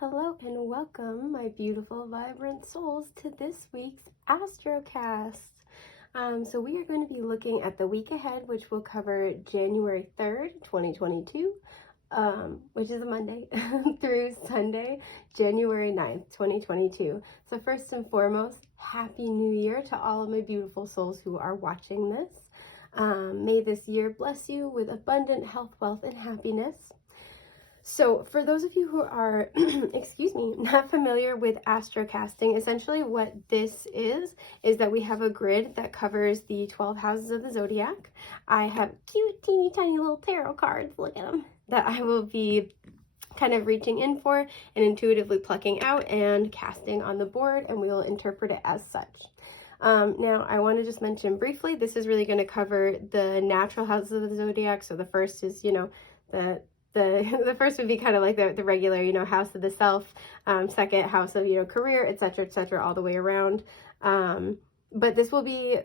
Hello and welcome, my beautiful, vibrant souls, to this week's Astrocast. So we are going to be looking at the week ahead, which will cover January 3rd, 2022, which is a Monday, through Sunday, January 9th, 2022. So first and foremost, Happy New Year to all of my beautiful souls who are watching this. May this year bless you with abundant health, wealth, and happiness. So for those of you who are, excuse me, not familiar with astrocasting, essentially what this is that we have a grid that covers the 12 houses of the Zodiac. I have cute, teeny, tiny little tarot cards, look at them, that I will be kind of reaching in for and intuitively plucking out and casting on the board, and we will interpret it as such. Now, I want to just mention briefly, this is really going to cover the natural houses of the Zodiac. So the first is, the first would be kind of like the regular, house of the self, second house of, career, etc., all the way around. But this will be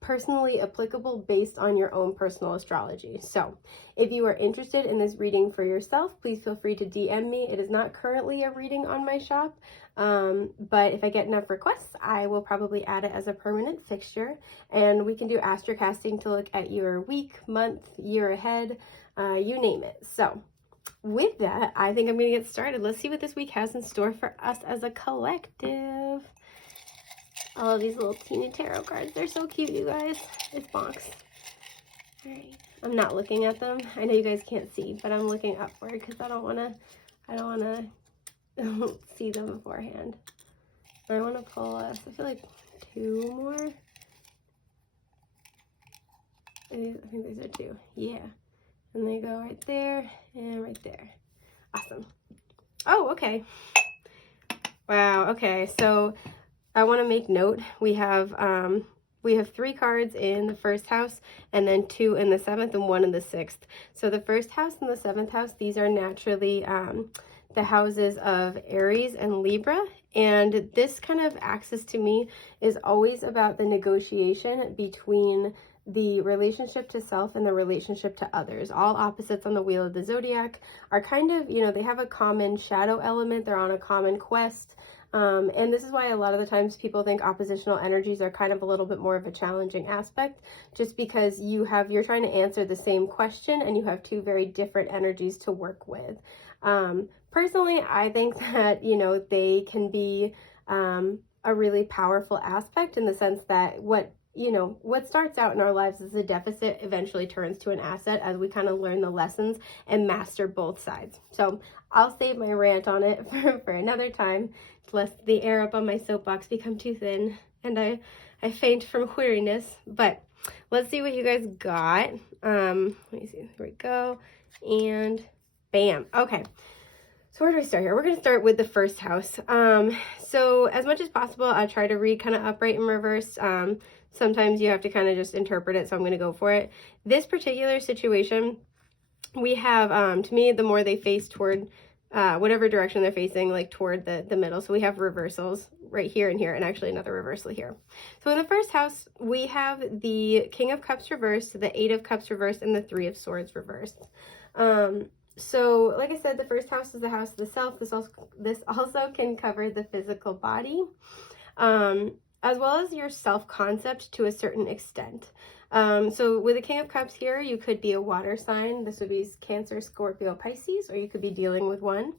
personally applicable based on your own personal astrology. So if you are interested in this reading for yourself, please feel free to DM me. It is not currently a reading on my shop, but if I get enough requests, I will probably add it as a permanent fixture, and we can do astrocasting to look at your week, month, year ahead, you name it. So with that, I think I'm going to get started. Let's see what this week has in store for us as a collective. All of these little teeny tarot cards. They're so cute, you guys. It's bonks. All right. I'm not looking at them. I know you guys can't see, but I'm looking upward because I don't want to see them beforehand. I want to pull us, I feel like 2 more. I think these are 2. Yeah. And they go right there and right there. Awesome. Oh, okay. Wow. Okay. So I want to make note. We have 3 cards in the first house, and then 2 in the 7th and 1 in the 6th. So the first house and the 7th house, these are naturally the houses of Aries and Libra. And this kind of axis to me is always about the negotiation between the relationship to self and the relationship to others. All opposites on the wheel of the Zodiac are kind of, they have a common shadow element. They're on a common quest. And this is why a lot of the times people think oppositional energies are kind of a little bit more of a challenging aspect, just because you're trying to answer the same question and you have 2 very different energies to work with. Personally, I think that, they can be a really powerful aspect in the sense that what starts out in our lives as a deficit eventually turns to an asset as we kind of learn the lessons and master both sides. So I'll save my rant on it for another time, lest the air up on my soapbox become too thin and I faint from weariness. But let's see what you guys got. Let me see. Here we go. And bam. Okay. So where do we start here? We're going to start with the first house. So as much as possible, I try to read kind of upright and reverse. Sometimes you have to kind of just interpret it, so I'm going to go for it. This particular situation, we have, to me, the more they face toward whatever direction they're facing, like toward the middle. So we have reversals right here and here, and actually another reversal here. So in the first house, we have the King of Cups reversed, the 8 of Cups reversed, and the 3 of Swords reversed. So like I said, the first house is the house of the self. This also can cover the physical body, as well as your self-concept to a certain extent. So with the King of Cups here, you could be a water sign. This would be Cancer, Scorpio, Pisces, or you could be dealing with one.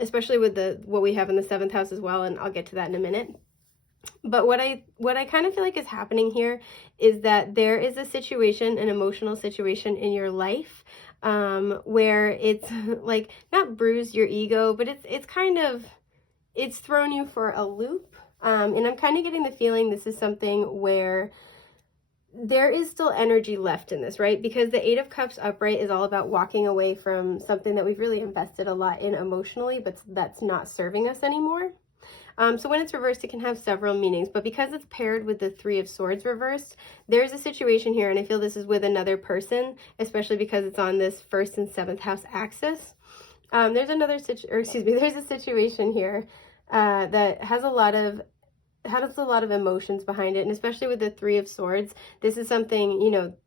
Especially with what we have in the 7th house as well, and I'll get to that in a minute. But what I kind of feel like is happening here is that there is a situation, an emotional situation in your life, where it's like not bruised your ego, but it's thrown you for a loop. And I'm kind of getting the feeling this is something where there is still energy left in this, right? Because the 8 of Cups upright is all about walking away from something that we've really invested a lot in emotionally, but that's not serving us anymore. So when it's reversed, it can have several meanings, but because it's paired with the 3 of Swords reversed, there's a situation here, and I feel this is with another person, especially because it's on this 1st and 7th house axis. There's a situation here that has a lot of emotions behind it, and especially with the 3 of Swords, this is something,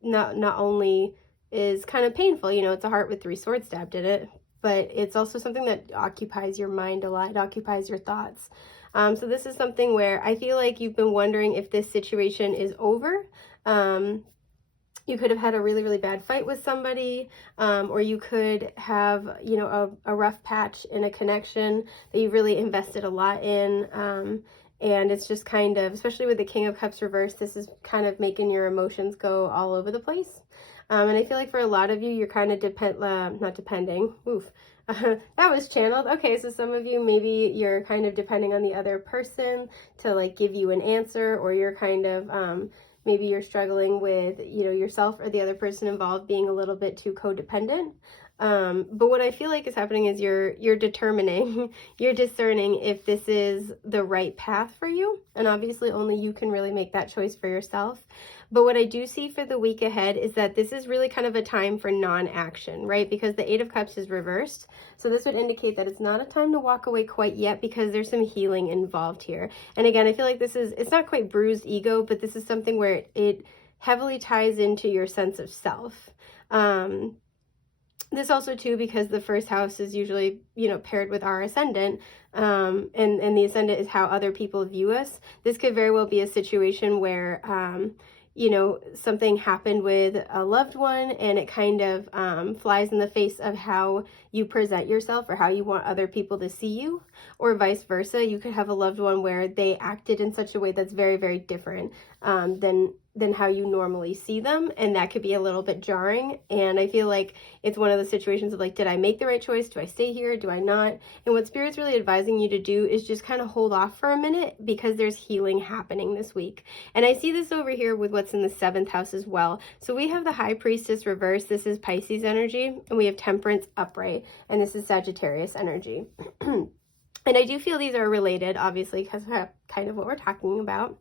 not only is kind of painful, it's a heart with 3 swords stabbed in it, but it's also something that occupies your mind a lot. It occupies your thoughts. So this is something where I feel like you've been wondering if this situation is over. You could have had a really, really bad fight with somebody, or you could have, you know, a rough patch in a connection that you really invested a lot in. And it's just kind of, especially with the King of Cups reversed, this is kind of making your emotions go all over the place. And I feel like for a lot of you, you're kind of not depending. Oof. That was channeled. Okay, so some of you, maybe you're kind of depending on the other person to like give you an answer, or you're kind of, maybe you're struggling with, you know, yourself or the other person involved being a little bit too codependent. But what I feel like is happening is you're determining, you're discerning if this is the right path for you. And obviously only you can really make that choice for yourself. But what I do see for the week ahead is that this is really kind of a time for non-action, right? Because the Eight of Cups is reversed. So this would indicate that it's not a time to walk away quite yet, because there's some healing involved here. And again, I feel like it's not quite bruised ego, but this is something where it heavily ties into your sense of self. This also too, because the first house is usually, you know, paired with our ascendant, and the ascendant is how other people view us. This could very well be a situation where, you know, something happened with a loved one and it kind of flies in the face of how you present yourself or how you want other people to see you, or vice versa. You could have a loved one where they acted in such a way that's very, very different than how you normally see them, and that could be a little bit jarring. And I feel like it's one of the situations of like, did I make the right choice? Do I stay here? Do I not? And what Spirit's really advising you to do is just kind of hold off for a minute, because there's healing happening this week. And I see this over here with what's in the 7th house as well. So we have the High Priestess reversed. This is Pisces energy, and we have Temperance upright, and this is Sagittarius energy. And I do feel these are related, obviously, because of kind of what we're talking about.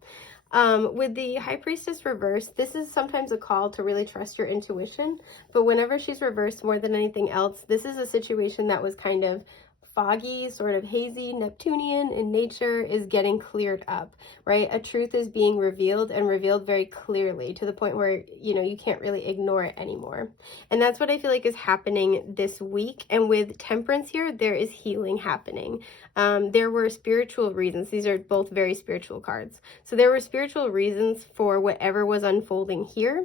With the High Priestess reversed, this is sometimes a call to really trust your intuition, but whenever she's reversed more than anything else, this is a situation that was kind of foggy, sort of hazy, Neptunian in nature, is getting cleared up, right? A truth is being revealed, and revealed very clearly, to the point where, you know, you can't really ignore it anymore. And that's what I feel like is happening this week. And with Temperance here, there is healing happening. There were spiritual reasons. These are both very spiritual cards. So there were spiritual reasons for whatever was unfolding here.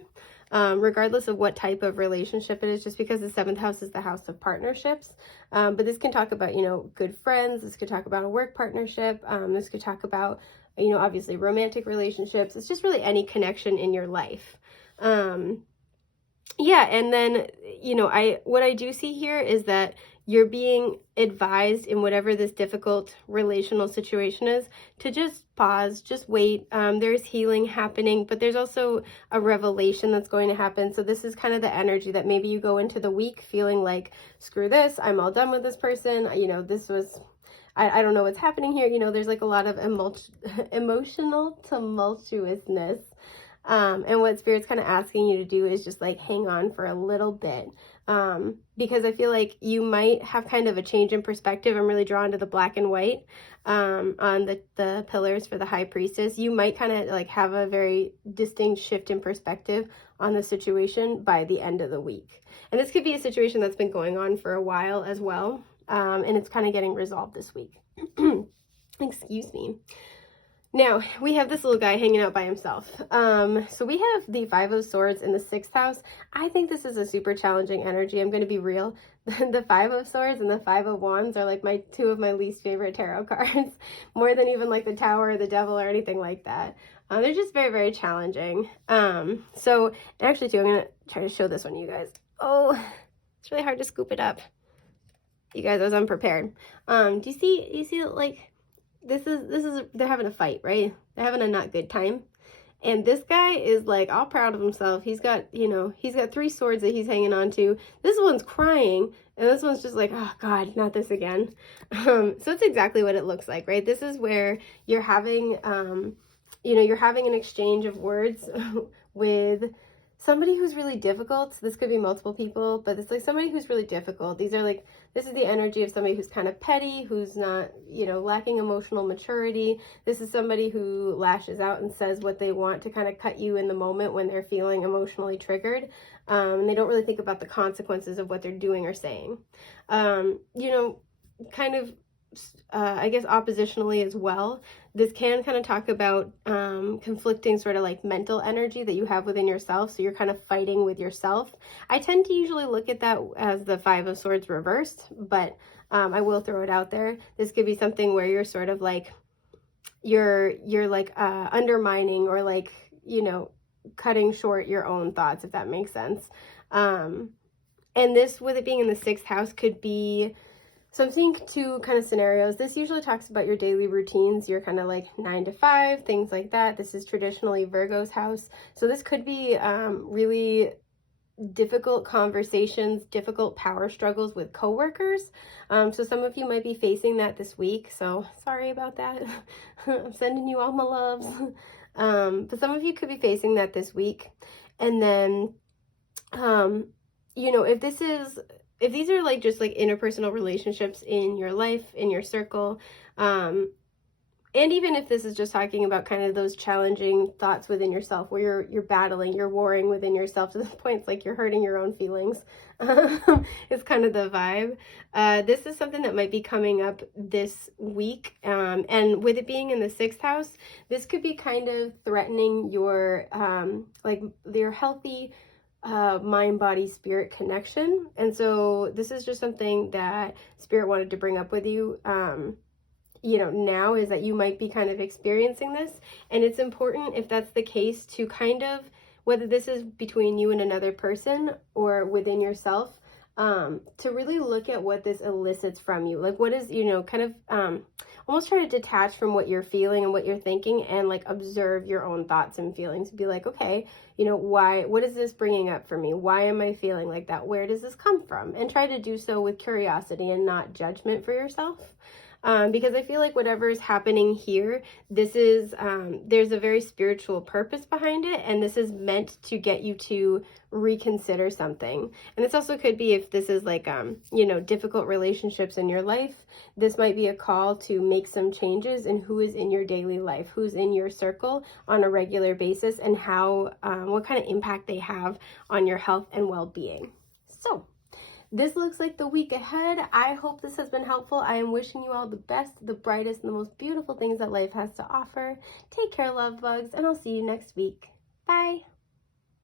Regardless of what type of relationship it is, just because the 7th house is the house of partnerships. But this can talk about, you know, good friends. This could talk about a work partnership. This could talk about, you know, obviously romantic relationships. It's just really any connection in your life. Yeah, and then, you know, what I do see here is that you're being advised in whatever this difficult relational situation is to just pause, just wait. There's healing happening, but there's also a revelation that's going to happen. So this is kind of the energy that maybe you go into the week feeling like, screw this, I'm all done with this person. You know, this was, I don't know what's happening here. You know, there's like a lot of emotional tumultuousness. And what Spirit's kind of asking you to do is just like hang on for a little bit. Because I feel like you might have kind of a change in perspective. I'm really drawn to the black and white on the pillars for the High Priestess. You might kind of like have a very distinct shift in perspective on the situation by the end of the week. And this could be a situation that's been going on for a while as well. And it's kind of getting resolved this week. Excuse me. Now, we have this little guy hanging out by himself. So we have the 5 of Swords in the 6th house. I think this is a super challenging energy. I'm going to be real. The 5 of Swords and the 5 of Wands are like two of my least favorite tarot cards. More than even like the Tower or the Devil or anything like that. They're just very, very challenging. So actually too, I'm going to try to show this one to you guys. Oh, it's really hard to scoop it up. You guys, I was unprepared. Do you see like, this is they're having a fight, right? They're having a not good time. And this guy is like all proud of himself. He's got, you know, he's got 3 swords that he's hanging on to. This one's crying, and this one's just like, oh God, not this again. So it's exactly what it looks like, right? This is where you're having, you know, you're having an exchange of words with somebody who's really difficult. This could be multiple people, but it's like somebody who's really difficult. These are like, this is the energy of somebody who's kind of petty, who's not, you know, lacking emotional maturity. This is somebody who lashes out and says what they want to kind of cut you in the moment when they're feeling emotionally triggered. And they don't really think about the consequences of what they're doing or saying. You know, kind of, I guess oppositionally as well, this can kind of talk about conflicting sort of like mental energy that you have within yourself. So you're kind of fighting with yourself. I tend to usually look at that as the Five of Swords reversed, but I will throw it out there. This could be something where you're sort of like, you're like undermining or like, you know, cutting short your own thoughts, if that makes sense. And this, with it being in the 6th house, could be, so I'm seeing 2 kind of scenarios. This usually talks about your daily routines, your kind of like 9 to 5, things like that. This is traditionally Virgo's house. So this could be really difficult conversations, difficult power struggles with coworkers. So some of you might be facing that this week. So sorry about that. I'm sending you all my loves. But some of you could be facing that this week. And then, you know, if these are like just like interpersonal relationships in your life, in your circle, and even if this is just talking about kind of those challenging thoughts within yourself where you're battling, you're warring within yourself to the point it's like you're hurting your own feelings, it's kind of the vibe. This is something that might be coming up this week, and with it being in the 6th house, this could be kind of threatening your like your healthy mind, body, spirit connection. And so this is just something that Spirit wanted to bring up with you, you know, now, is that you might be kind of experiencing this. And it's important, if that's the case, to kind of, whether this is between you and another person or within yourself, to really look at what this elicits from you. Like, what is, you know, kind of almost try to detach from what you're feeling and what you're thinking, and like observe your own thoughts and feelings. Be like, okay, you know, what is this bringing up for me? Why am I feeling like that? Where does this come from? And try to do so with curiosity and not judgment for yourself. Because I feel like whatever is happening here, this is, there's a very spiritual purpose behind it, and this is meant to get you to reconsider something. And this also could be, if this is like, you know, difficult relationships in your life, this might be a call to make some changes in who is in your daily life, who's in your circle on a regular basis, and how, what kind of impact they have on your health and well-being. So this looks like the week ahead. I hope this has been helpful. I am wishing you all the best, the brightest, and the most beautiful things that life has to offer. Take care, love bugs, and I'll see you next week. Bye.